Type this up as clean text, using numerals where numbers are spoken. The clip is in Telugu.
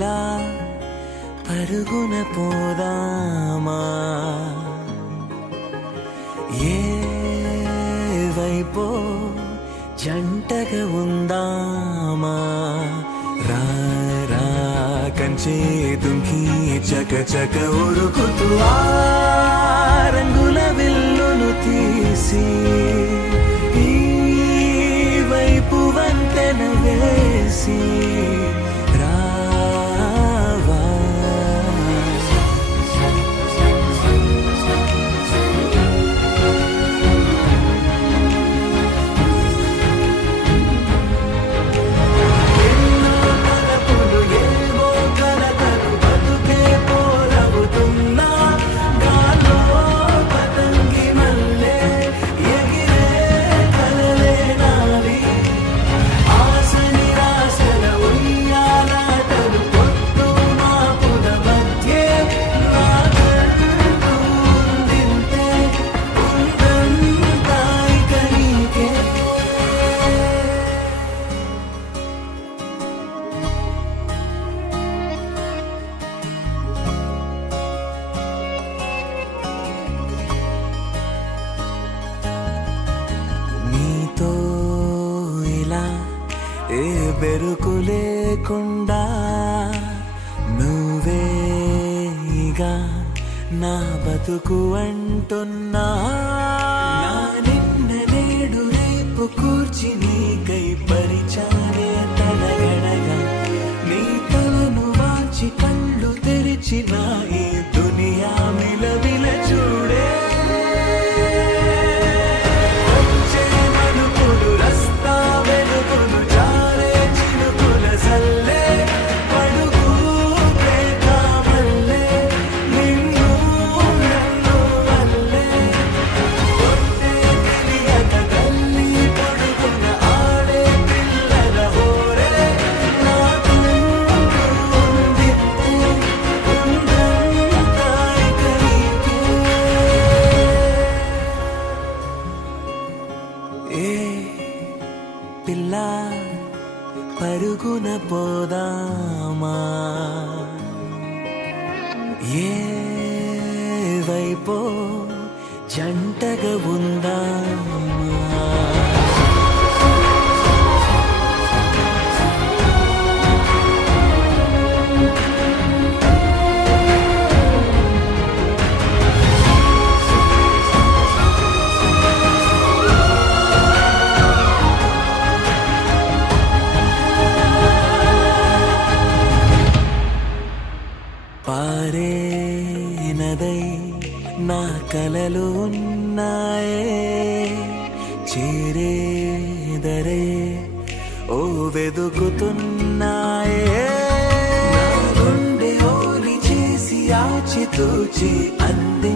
పిల్లా పరుగున పోదామా ఏ వైపో జంటగా ఉందామా రా రా కంచే దుంకి చక చక ఉరుకుతూ ఆ రంగుల విల్లును తీసి ఈ వైపు వంతెన వేసి ఏ బెరుకు లేకుండా నువ్వేగా నా బతుకు అంటున్నా నిన్న నేడు రేపు కూర్చి నీకై పరిచానే తడగడగా నీ తలను వాచి కళ్ళు తెరిచిన ఈ దునియా మిలవిల చూడే పిల్లా పరుగున పోదామా ఏ వైపో జంటగా ఉందామా పారే నదై నా కలలు ఉన్నాయే చేరేదరే ఓ వెదుకుతున్నాయే నా గుండె ఓలి చేసి ఆచితూచి అంది